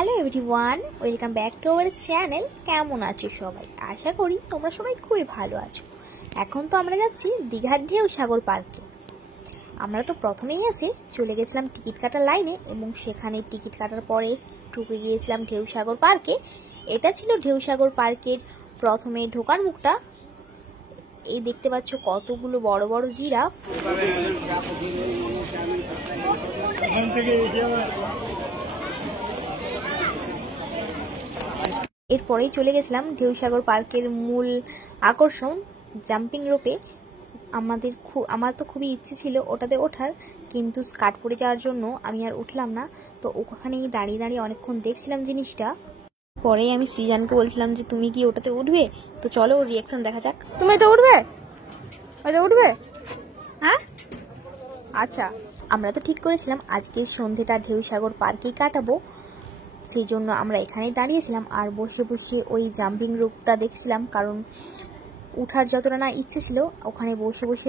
Hello everyone, welcome back to our channel. কেমন আছো সবাই? আশা করি তোমরা সবাই খুবই ভালো আছো। এখন তো আমরা যাচ্ছি দীঘার ঢেউসাগর পার্কে। আমরা তো প্রথমেই এসে চলে গেছিলাম টিকিট কাটার লাইনে এবং সেখানে টিকিট কাটার পরে ঢুকে গিয়েছিলাম ঢেউসাগর পার্কে। এটা ছিল ঢেউসাগর পার্কের প্রথমে ঢোকার মুখটা। এই দেখতে পাচ্ছ কতগুলো বড় বড় জিরাফ। এরপরেই চলে গেছিলাম ঢেউসাগর পার্কের মূল আকর্ষণ জাম্পিং রোপে। আমার তো খুবই ইচ্ছে ছিল ওটাতে ওঠার, কিন্তু স্কার্ট পরে যাওয়ার জন্য আমি আর উঠলাম না। তো ওখানেই দাঁড়িয়ে দাঁড়িয়ে অনেকক্ষণ দেখছিলাম জিনিসটা। পরে আমি সৃজানকে বলছিলাম যে তুমি কি ওটাতে উঠবে? তো চলো ওর রিয়াকশন দেখা যাক। তুমি তো উঠবে? উঠবে? হ্যাঁ, আচ্ছা। আমরা তো ঠিক করেছিলাম আজকের সন্ধ্যেটা ঢেউসাগর পার্কেই কাটাবো, সেই জন্য আমরা এখানেই দাঁড়িয়েছিলাম আর বসে বসে ওই জাম্পিং রোপটা দেখছিলাম। কারণ উঠার যতটা না ইচ্ছে ছিল, ওখানে বসে বসে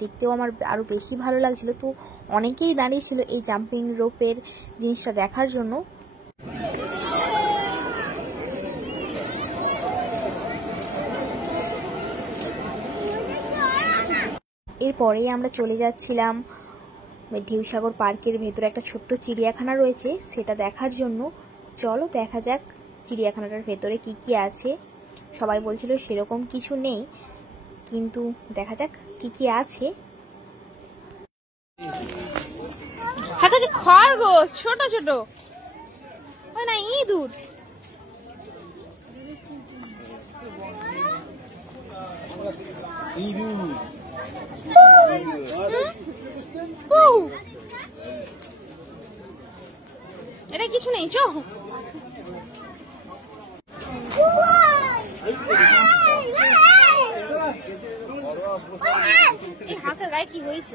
দেখতেও আমার আরও বেশি ভালো লাগছিল। তো অনেকেই দাঁড়িয়েছিল এই জাম্পিং রোপের জিনিসটা দেখার জন্য। এরপরেই আমরা চলে যাচ্ছিলাম ঢেউসাগর পার্কের ভেতরে একটা ছোট্ট চিড়িয়াখানা রয়েছে, সেটা দেখার জন্য। চলো দেখা যাক চিড়িয়াখানাটার ভেতরে কি কি আছে। সবাই বলছিল সেরকম কিছু নেই, কিন্তু দেখা যাক কি কি আছে। খরগোশ, ছোট ছোট, না ইঁদুর, এটা কিছু নেই। চো এই হাঁসের গায়ে কি হয়েছে?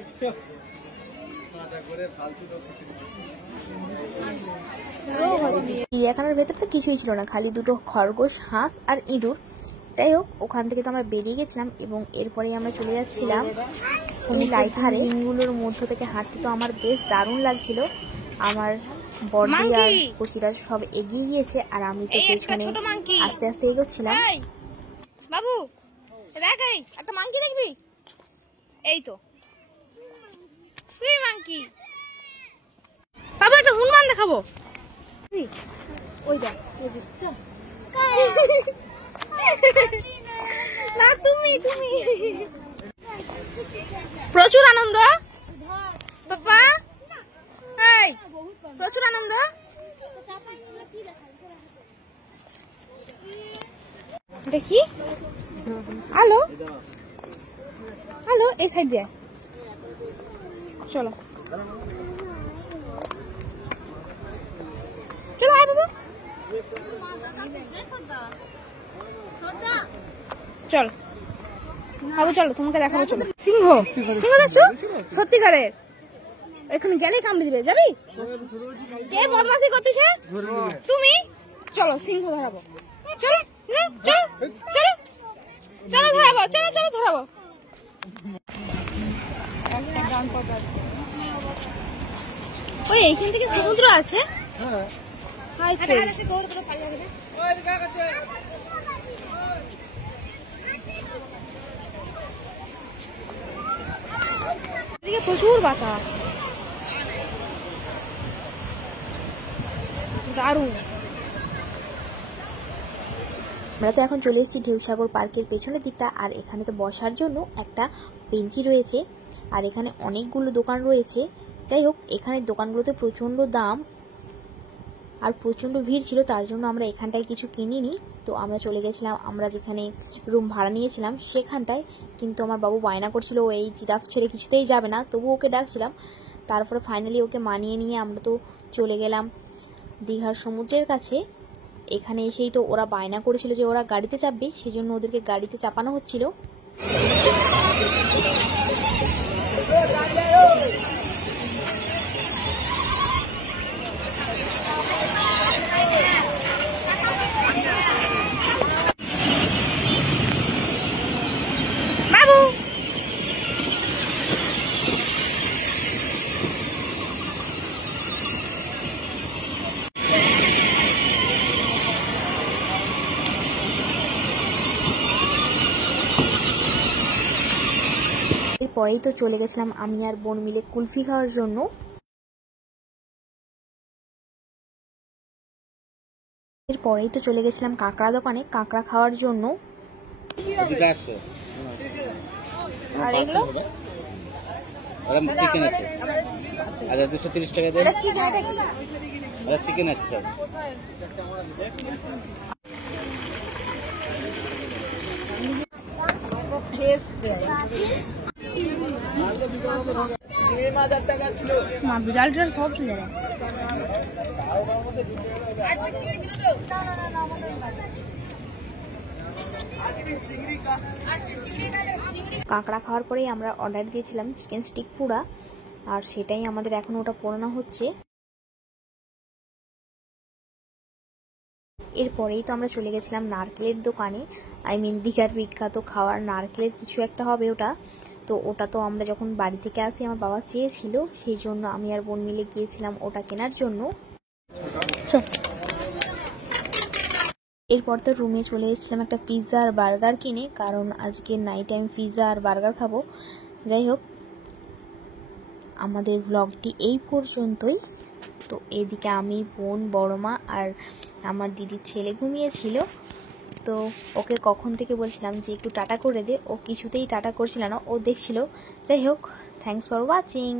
চিড়িয়াখানার ভেতর তো কিছুই ছিল না, খালি দুটো খরগোশ, হাঁস আর ইঁদুর। যাই হোক, ওখান থেকে তো আমরা বেরিয়ে গেছিলাম এবং এরপরেই আমরা চলে যাচ্ছিলাম সমুদ্রের ধারে। দিনগুলোর মধ্য থেকে হাঁটতে তো আমার বেশ দারুণ লাগছিল। আমার বড়দি আর কচিরা সব এগিয়ে গিয়েছে আর আমি তো পেছনে আস্তে আস্তে এগোচ্ছিলাম। বাবু দেখ, একটা মাংকি দেখবি? এই তো তুই মাংকি। বাবু একটা হনুমান দেখাবো। ওই দেখ, না তুমি প্রচুর আনন্দ বাবা, প্রচুর আনন্দ। দেখি আলো আলো এই সাইড দিয়ে চলো চলো আয় বাবা, চল বাবু চলো, তোমাকে দেখাবো। চলো সিংহ, সিংহ দেখছো? সত্যিকারের, এখানে গেলে কামড়ে দিবে। যাবি? কে বদমাশি করতেছে? তুমি। চলো সিংহ ধরাবো। চলো চলো চলো চলো ধরাবো, চলো চলো ধরাবো। ওই এইখান থেকে সমুদ্র আছে। প্রচুর বাতাস, দারুণ। আমরা তো এখন চলে এসেছি ঢেউসাগর পার্কের পেছনের দিকটা, আর এখানে তো বসার জন্য একটা বেঞ্চি রয়েছে আর এখানে অনেকগুলো দোকান রয়েছে। যাই হোক, এখানে দোকানগুলোতে প্রচণ্ড দাম আর প্রচণ্ড ভিড় ছিল, তার জন্য আমরা এখানটায় কিছু কিনিনি। তো আমরা চলে গেছিলাম আমরা যেখানে রুম ভাড়া নিয়েছিলাম সেখানটায়। কিন্তু আমার বাবু বায়না করছিল ও এই জিরাফ ছেড়ে কিছুতেই যাবে না, তবু ওকে ডাকছিলাম। তারপরে ফাইনালি ওকে মানিয়ে নিয়ে আমরা তো চলে গেলাম দীঘার সমুদ্রের কাছে। এখানে এসেই তো ওরা বায়না করেছিল যে ওরা গাড়িতে চাপবে, সেজন্য ওদেরকে গাড়িতে চাপানো হচ্ছিল। এরপরেই তো চলে গেছিলাম আমি আর বোন মিলে কুলফি খাওয়ার জন্য। এরপরেই তো চলে গেছিলাম কাঁকড়া দোকানে কাঁকড়া খাওয়ার জন্য। আর এগুলো চিকেন আছে, 230 টাকা দেন। চিকেন আছে স্যার। বিড়ালটার সব চলে যায়। কাঁকড়া খাওয়ার পরেই আমরা অর্ডার দিয়েছিলাম চিকেন স্টিক পুরা, আর সেটাই আমাদের এখন ওটা পোড়ানো হচ্ছে। এরপরেই তো আমরা চলে গেছিলাম নারকেলের দোকানে, দীঘার বিখ্যাত খাওয়ার নারকেলের কিছু একটা হবে ওটা। তো ওটা তো আমরা যখন বাড়ি থেকে আসি আমার বাবা চেয়েছিল, সেই জন্য আমি আর বোন মিলে গিয়েছিলাম ওটা কেনার জন্য। এরপর তো রুমে চলে এসেছিলাম একটা পিৎজা আর বার্গার কিনে, কারণ আজকে নাইট আমি পিৎজা আর বার্গার খাবো। যাই হোক, আমাদের ব্লগটি এই পর্যন্তই। তো এদিকে আমি, বোন, বড়মা আর আমার দিদির ছেলে ঘুমিয়েছিল। তো ওকে কখন থেকে বলছিলাম যে একটু টাটা করে দে, ও কিছুতেই টাটা করছিল না, ও দেখছিল। যাই হোক, থ্যাঙ্কস ফর ওয়াচিং।